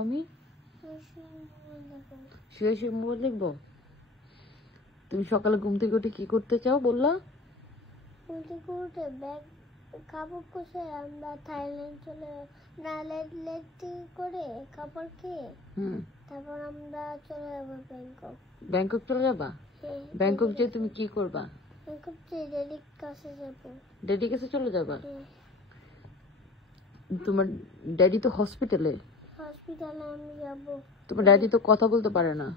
আমি শুয়ে শুয়ে মোবাইল দেখবো? তুমি সকালে ঘুম থেকে উঠে কি করতে চাও বললা? ঘুম থেকে উঠে ব্যাগ কাপড় কষে আমরা থাইল্যান্ড চলে লেটি করে কাপড় খেয়ে তারপর আমরা চলে যাবো ব্যাংকক। ব্যাংকক চলে যাবা? ব্যাংকক যে তুমি কি করবা? ব্যাংকক যে ডেডির কাছে যাবো। ড্যাডি কাছে চলে যাবা? তোমার ড্যাডি তো হসপিটালে। হসপিটালে আমি যাবো। তোমার ড্যাডি তো কথা বলতে পারে না।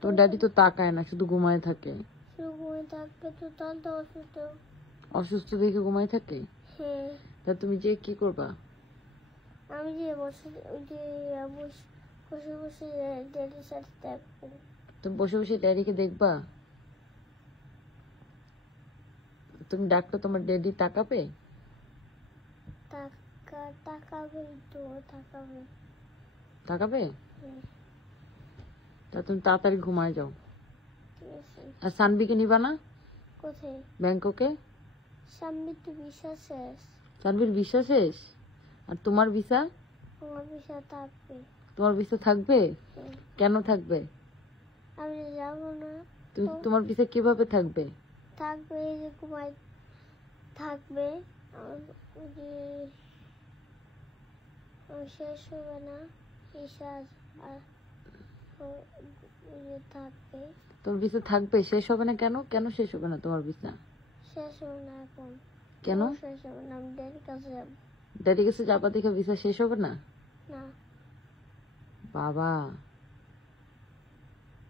তোমার ড্যাডি তো তাকায় না, শুধু ঘুমায় থাকে। শুধু ঘুমিয়ে থাকবে তো তাহলে তো অসুস্থ। অসুস্থ দেখে ঘুমায় থাকে? হ্যাঁ। তা তুমি যে কি করবা? আমি যে বসে বসে বসে ড্যাডির সাথে থাকবো। তুমি বসে বসে ড্যাডিকে দেখবা? তুমি ডাকলে তোমার ড্যাডি তাকাবে? তাকাবে তো তাকাবে। তাকাবে? তা তুমি তাড়াতাড়ি ঘুমায় যাও। ঠিক আছে। আর সানবিকে নিবা না? কোথায়? ব্যাংককে। সানবির তো ভিসা শেষ। সানবির ভিসা শেষ? আর তোমার ভিসা? আমার ভিসা থাকবে। তোমার ভিসা থাকবে? কেন থাকবে? আমি যাবো না। তুমি তোমার ভিসা কিভাবে থাকবে? থাকবে এই যে ঘুমাই থাকবে। যে শেষ হবে না ভিসা আর থাকবে। তোমার ভিসা থাকবে, শেষ হবে না কেন? কেন শেষ হবে না তোমার ভিসা? শেষ হবে না এখন। কেন শেষ হবে না? আমি ড্যাডির কাছে যাবো। ড্যাডি কাছে যাবা দেখে ভিসা শেষ হবে না? না। বাবা,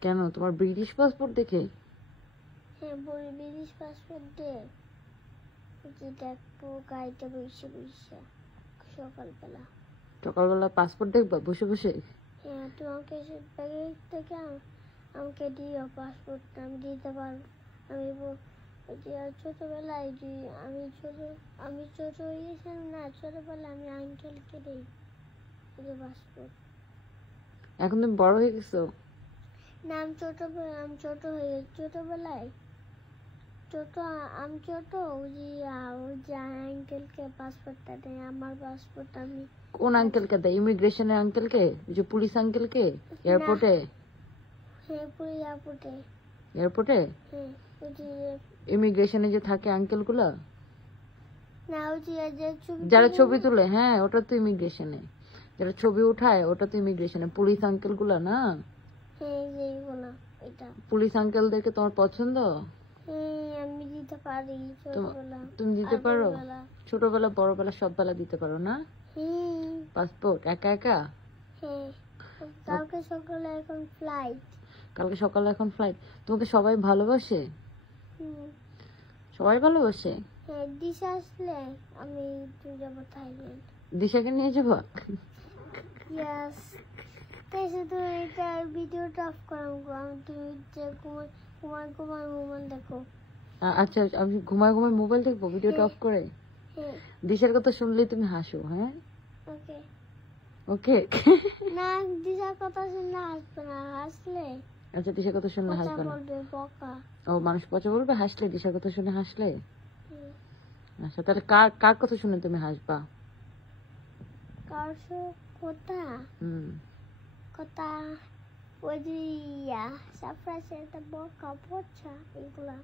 কেন? তোমার ব্রিটিশ পাসপোর্ট দেখে? হ্যাঁ, ব্রিটিশ পাসপোর্ট দিয়ে যে দেখবো গাড়িতে বসে বসে সকালবেলা। সকালবেলা পাসপোর্ট দেখবা বসে বসে? হ্যাঁ, তোমাকে ব্যাগের থেকে আমাকে দিও পাসপোর্টটা, আমি দিতে পারবো। আমি ছোটবেলায় আমি ছোট হয়ে গেছিলাম না, ছোটবেলায় আমি আঙ্কেলকে দিই পাসপোর্ট। এখন তুমি বড় হয়ে গেছো? না, আমি ছোট হয়ে গেছি। ছোটবেলায় আমি ছোট ওই যে আঙ্কেলকে পাসপোর্টটা দেয়, আমার পাসপোর্ট আমি। কোন আঙ্কেলকে দেয়? ইমিগ্রেশনের আঙ্কেলকে? ওই যে পুলিশ আঙ্কেলকে এয়ারপোর্টে? হ্যাঁ, পুরো এয়ারপোর্টে। এয়ারপোর্টে হ্যাঁ, ওই যে ইমিগ্রেশনে যে থাকে আঙ্কেল গুলা? না, ওই যে যারা ছবি তুলে, হ্যাঁ ওটা তো ইমিগ্রেশনে। যারা ছবি উঠায় ওটা তো ইমিগ্রেশনে। পুলিশ আঙ্কেল গুলা না? হ্যাঁ, যেগুলো এটা। পুলিশ আঙ্কেলদেরকে তোমার পছন্দ? হ্যাঁ, আমি দিতে পারি ছোটবেলা। তুমি দিতে পারো? ছোটবেলা বড়বেলা সব বেলা দিতে পারো না পাসপোর্ট একা একা? হ্যাঁ, কালকে সকালে এখন ফ্লাইট। কালকে সকালে এখন ফ্লাইট। তোমাকে সবাই ভালোবাসে? সবাই ভালোবাসে? হ্যাঁ, দিশা আসলে আমি যাবো থাইল্যান্ড। দিশাকে নিয়ে যাবো? ইয়েস। তাই শুধু এটা ভিডিওটা অফ করাবো। তুমি যে ঘুমায় মোবাইল দেখো। আচ্ছা, আমি ঘুমায় ঘুমায় মোবাইল দেখবো ভিডিওটা অফ করে? দিশার কথা শুনলেই তুমি হাসো? হ্যাঁ, ওকে ওকে। না, দিশার কথা শুনলে হাসবে না, হাসলে আচ্ছা, দিশার কথা শুনলে হাসবে না? বকা। ও, মানুষ পচা বলবে হাসলে? দিশার কথা শুনে হাসলে? আচ্ছা, তাহলে কার কথা শুনে তুমি হাসবা? কার কথা? কথা ওই যে সারপ্রাইজ একটা বকা পচা এগুলা।